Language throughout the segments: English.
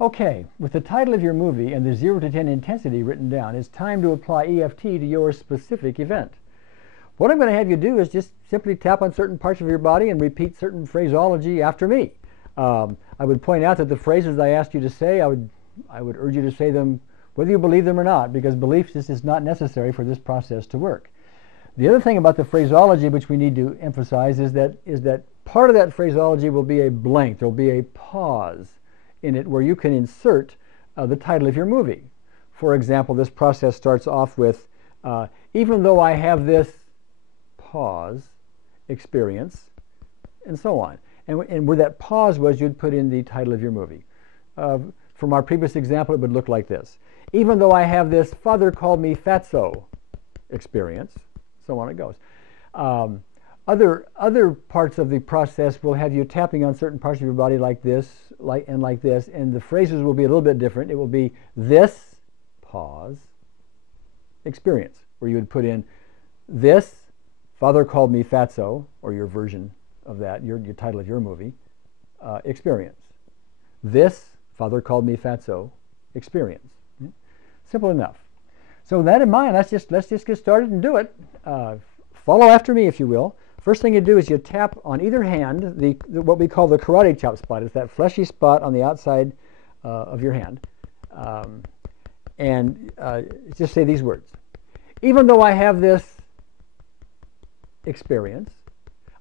Okay, with the title of your movie and the 0 to 10 intensity written down, it's time to apply EFT to your specific event. What I'm going to have you do is just simply tap on certain parts of your body and repeat certain phraseology after me. I would point out that the phrases I asked you to say, I would urge you to say them whether you believe them or not, because belief just is not necessary for this process to work. The other thing about the phraseology which we need to emphasize is that part of that phraseology will be a blank. There will be a pause in it where you can insert the title of your movie. For example, this process starts off with, even though I have this pause experience, and so on. And where that pause was, you'd put in the title of your movie. From our previous example, it would look like this. Even though I have this father called me fatso experience, so on it goes. Other parts of the process will have you tapping on certain parts of your body like this, like this, and the phrases will be a little bit different. It will be this, pause, experience, where you would put in this, father called me fatso, or your version of that, your title of your movie, experience. This, father called me fatso, experience. Simple enough. So with that in mind, let's just get started and do it. Follow after me, if you will. First thing you do is you tap on either hand what we call the karate chop spot. It's that fleshy spot on the outside of your hand. And just say these words. Even though I have this experience,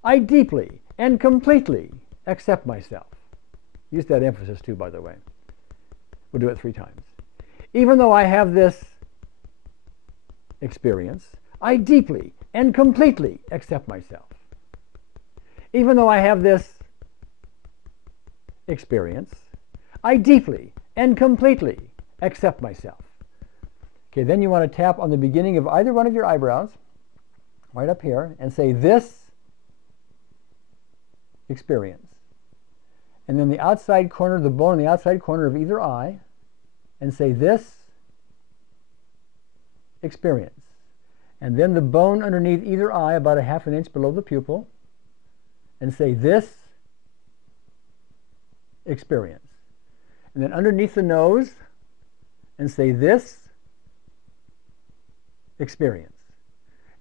I deeply and completely accept myself. Use that emphasis too, by the way. We'll do it 3 times. Even though I have this experience, I deeply and completely accept myself. Even though I have this experience, I deeply and completely accept myself. Okay, then you want to tap on the beginning of either one of your eyebrows, right up here, and say this experience. And then the outside corner, the bone on the outside corner of either eye, and say this experience. And then the bone underneath either eye, about a ½ inch below the pupil, and say this experience. And then underneath the nose, and say this experience.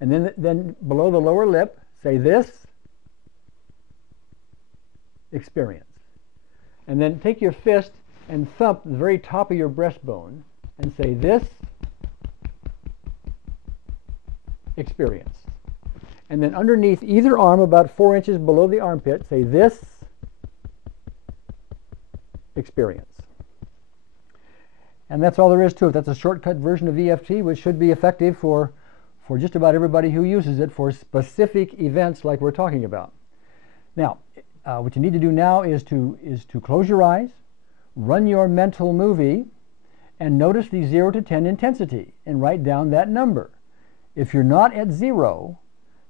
And then below the lower lip, say this experience. And then take your fist and thump the very top of your breastbone and say this experience. And then underneath either arm, about 4 inches below the armpit, say this experience. And that's all there is to it. That's a shortcut version of EFT, which should be effective for just about everybody who uses it for specific events like we're talking about. Now, what you need to do now is to close your eyes, run your mental movie, and notice the 0 to 10 intensity, and write down that number. If you're not at 0,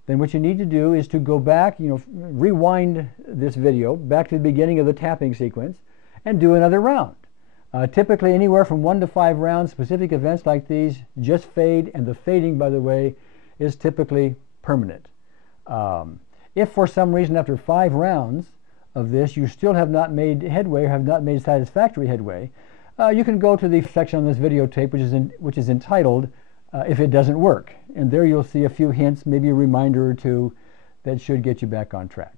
then what you need to do is to go back, rewind this video back to the beginning of the tapping sequence and do another round. Typically anywhere from 1 to 5 rounds. Specific events like these just fade, and the fading, by the way, is typically permanent. If for some reason after 5 rounds of this you still have not made headway or have not made satisfactory headway, you can go to the section on this videotape which is entitled If It Doesn't Work, and there you'll see a few hints, maybe a reminder or two that should get you back on track.